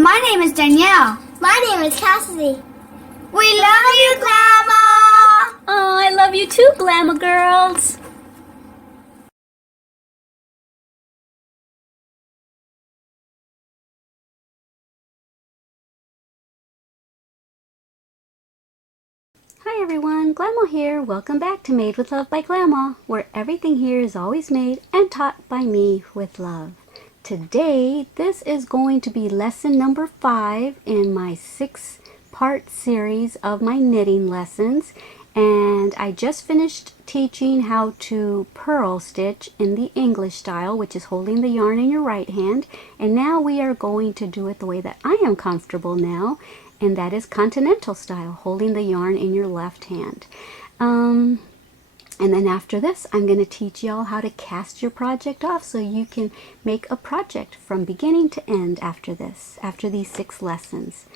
My name is Danielle. My name is Cassidy. We love you, Glama! Oh, I love you too, Glama girls. Hi everyone, Glama here. Welcome back to Made with Love by Glama, where everything here is always made and taught by me with love. Today, this is going to be lesson number 5 in my 6-part series of my knitting lessons. And I just finished teaching how to purl stitch in the English style, which is holding the yarn in your right hand. And now we are going to do it the way that I am comfortable now, and that is Continental style, holding the yarn in your left hand. And then after this, I'm going to teach y'all how to cast your project off so you can make a project from beginning to end after this, after these 6 lessons.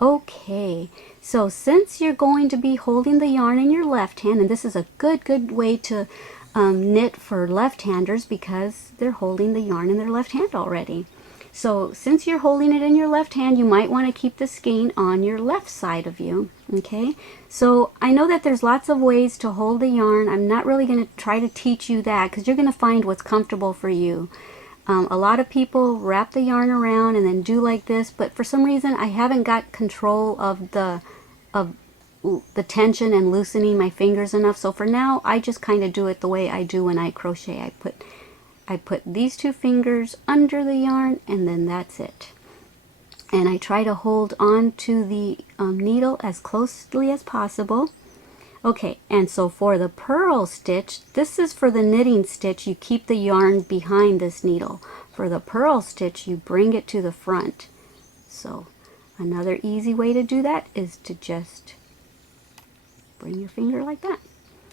Okay, so since you're going to be holding the yarn in your left hand, and this is a good way to knit for left-handers because they're holding the yarn in their left hand already. So since you're holding it in your left hand, you might want to keep the skein on your left side of you, okay? So I know that there's lots of ways to hold the yarn. I'm not really going to try to teach you that because you're going to find what's comfortable for you. A lot of people wrap the yarn around and then do like this, but for some reason I haven't got control of the tension and loosening my fingers enough. So for now, I just kind of do it the way I do when I crochet. I put these 2 fingers under the yarn, and then that's it. And I try to hold on to the needle as closely as possible. Okay, and so for the purl stitch, this is for the knitting stitch, you keep the yarn behind this needle. For the purl stitch, you bring it to the front. So another easy way to do that is to just bring your finger like that.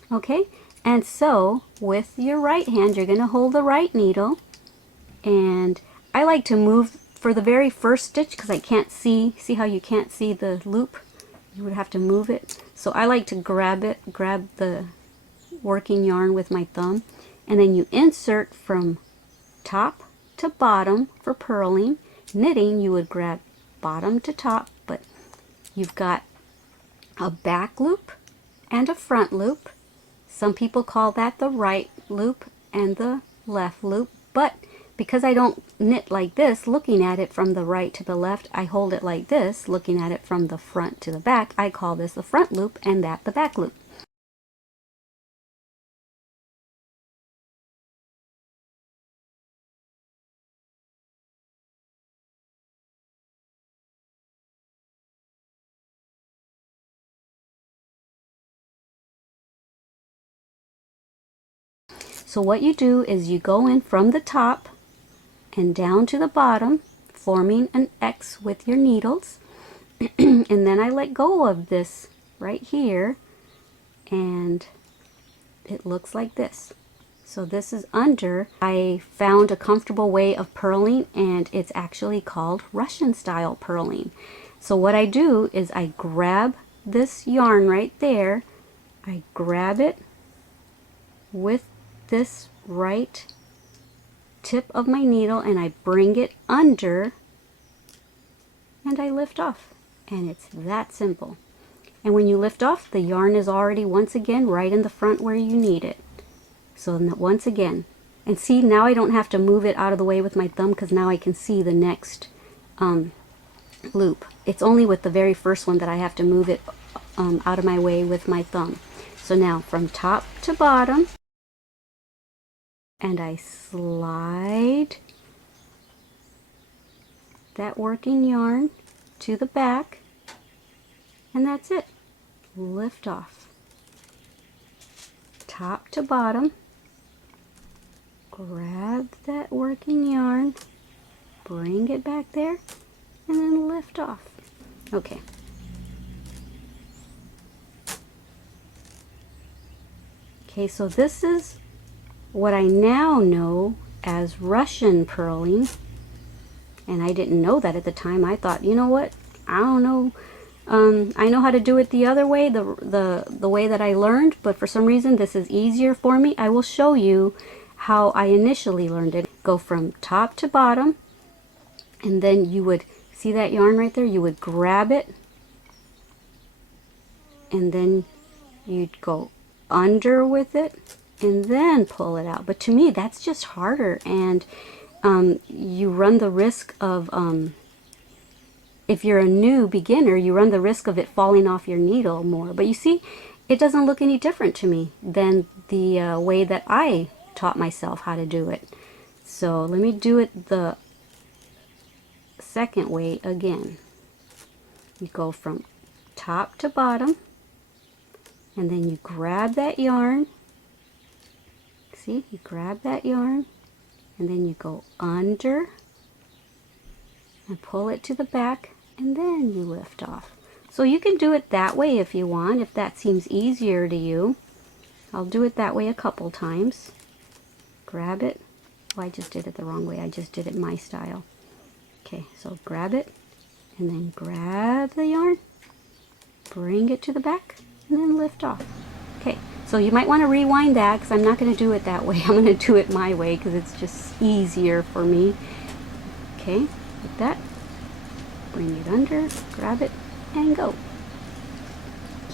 Okay, and so with your right hand, you're going to hold the right needle, and I like to move for the very first stitch because I can't see how you can't see the loop? You would have to move it. So I like to grab the working yarn with my thumb, and then you insert from top to bottom for purling. Knitting, you would grab bottom to top, but you've got a back loop and a front loop. Some people call that the right loop and the left loop, but because I don't knit like this, looking at it from the right to the left, I hold it like this, looking at it from the front to the back. I call this the front loop and that the back loop. So what you do is you go in from the top and down to the bottom, forming an X with your needles. And then I let go of this right here, and it looks like this. So this is under. I found a comfortable way of purling, and it's actually called Russian style purling. So what I do is I grab this yarn right there, I grab it with this right tip of my needle, and I bring it under, and I lift off. And it's that simple. And when you lift off, the yarn is already once again right in the front where you need it. So once again, and see, now I don't have to move it out of the way with my thumb because now I can see the next loop. It's only with the very first one that I have to move it out of my way with my thumb. So now from top to bottom, and I slide that working yarn to the back, and that's it. Lift off. Top to bottom, grab that working yarn, bring it back there, and then lift off. Okay. Okay, so this is what I now know as Russian purling, and I didn't know that at the time. I thought, you know what, I don't know, I know how to do it the other way, the way that I learned, but for some reason this is easier for me. I will show you how I initially learned it. Go from top to bottom, and then you would See that yarn right there? You would grab it and then you'd go under with it and then pull it out. But to me, that's just harder, and you run the risk of, if you're a new beginner, you run the risk of it falling off your needle more. But you see, it doesn't look any different to me than the way that I taught myself how to do it. So let me do it the second way again. You go from top to bottom, and then you grab that yarn. See, you grab that yarn, and then you go under and pull it to the back, and then you lift off. So you can do it that way if you want, if that seems easier to you. I'll do it that way a couple times. Grab it. Oh, I just did it the wrong way. I just did it my style. Okay, so grab it, and then grab the yarn, bring it to the back, and then lift off. Okay, so you might want to rewind that, because I'm not going to do it that way. I'm going to do it my way because it's just easier for me. Okay, like that. Bring it under, grab it, and go.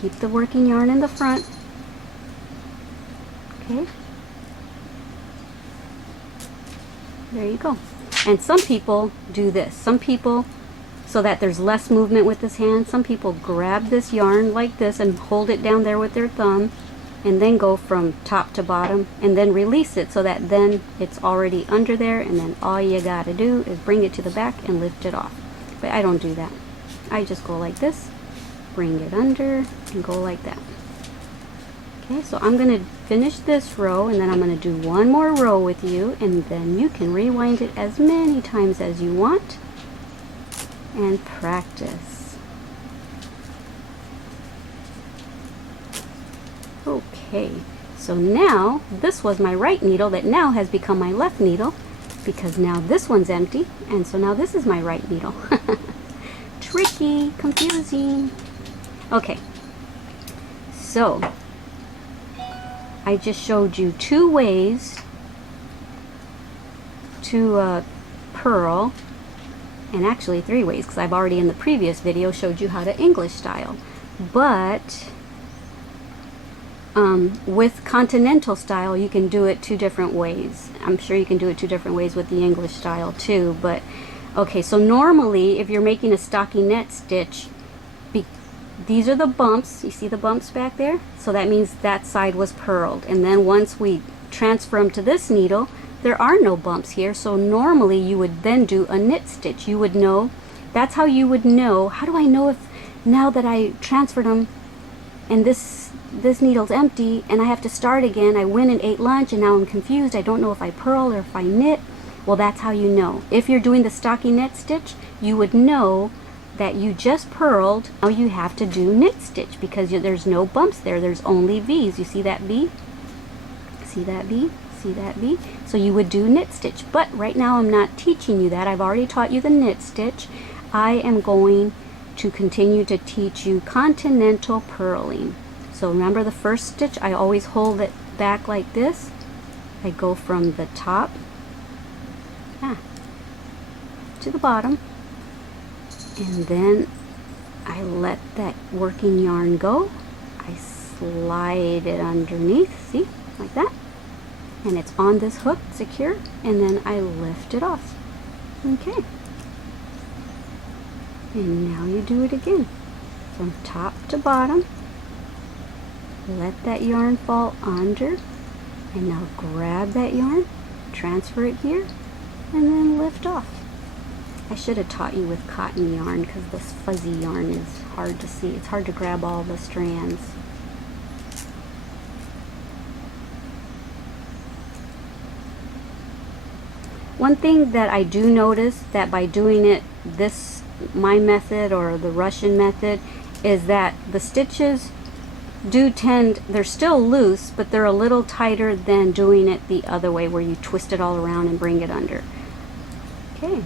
Keep the working yarn in the front. Okay. There you go. And some people do this. Some people, so that there's less movement with this hand, some people grab this yarn like this and hold it down there with their thumb, and then go from top to bottom, and then release it so that then it's already under there, and then all you gotta do is bring it to the back and lift it off. But I don't do that. I just go like this, bring it under, and go like that. Okay, so I'm going to finish this row, and then I'm going to do one more row with you, and then you can rewind it as many times as you want and practice. Okay, so now this was my right needle that now has become my left needle, because now this one's empty, and so now this is my right needle. Tricky, confusing. Okay, so I just showed you 2 ways to purl, and actually 3 ways, because I've already in the previous video showed you how to English style. But with Continental style, you can do it 2 different ways. I'm sure you can do it 2 different ways with the English style too. But okay, so normally if you're making a stockinette stitch, these are the bumps. You see the bumps back there? So that means that side was purled. And then once we transfer them to this needle, there are no bumps here. So normally you would then do a knit stitch. You would know, that's how you would know. How do I know if now that I transferred them and this needle's empty and I have to start again, I went and ate lunch and now I'm confused. I don't know if I purl or if I knit. Well, that's how you know. If you're doing the stockinette stitch, you would know that you just purled. Now you have to do knit stitch because there's no bumps there. There's only V's. You see that V? See that V? See that V? So you would do knit stitch. But right now I'm not teaching you that. I've already taught you the knit stitch. I am going to continue to teach you continental purling. So remember the first stitch, I always hold it back like this. I go from the top to the bottom, and then I let that working yarn go. I slide it underneath, see, like that, and it's on this hook, secure, and then I lift it off. Okay, and now you do it again from top to bottom. Let that yarn fall under, and now grab that yarn, transfer it here, and then lift off. I should have taught you with cotton yarn because this fuzzy yarn is hard to see. It's hard to grab all the strands. One thing that I do notice that by doing it this, my method or the Russian method, is that the stitches do tend, they're still loose, but they're a little tighter than doing it the other way where you twist it all around and bring it under. Okay.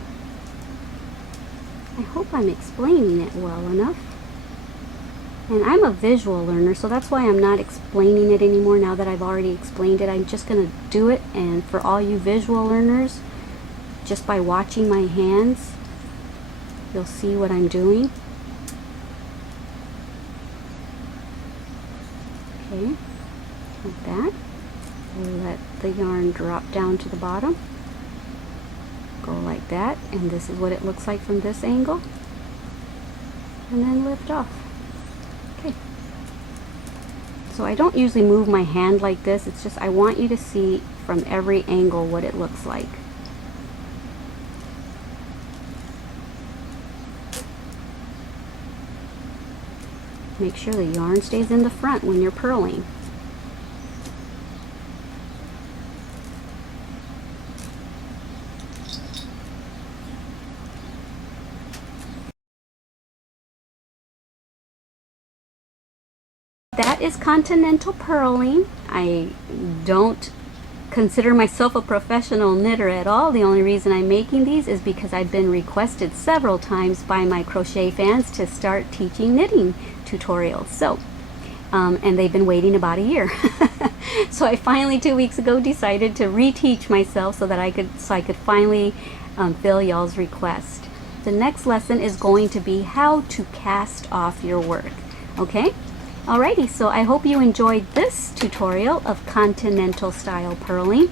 I hope I'm explaining it well enough. And I'm a visual learner, so that's why I'm not explaining it anymore now that I've already explained it. I'm just going to do it, and for all you visual learners, just by watching my hands, you'll see what I'm doing. Okay, like that. Let the yarn drop down to the bottom. Go like that, and this is what it looks like from this angle. And then lift off. Okay. So I don't usually move my hand like this. It's just I want you to see from every angle what it looks like. Make sure the yarn stays in the front when you're purling. That is Continental purling. I don't consider myself a professional knitter at all. The only reason I'm making these is because I've been requested several times by my crochet fans to start teaching knitting tutorials. So, and they've been waiting about a year. So I finally 2 weeks ago decided to reteach myself so that I could finally fill y'all's request. The next lesson is going to be how to cast off your work. Okay? Alrighty, so I hope you enjoyed this tutorial of Continental style purling,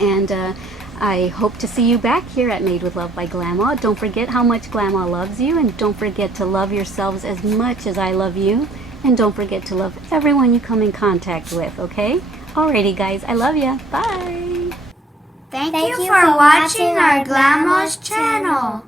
and I hope to see you back here at Made with Love by Glama. Don't forget how much Glama loves you, and don't forget to love yourselves as much as I love you, and don't forget to love everyone you come in contact with, okay? Alrighty guys, I love ya. Bye! Thank you for watching our Glama's channel.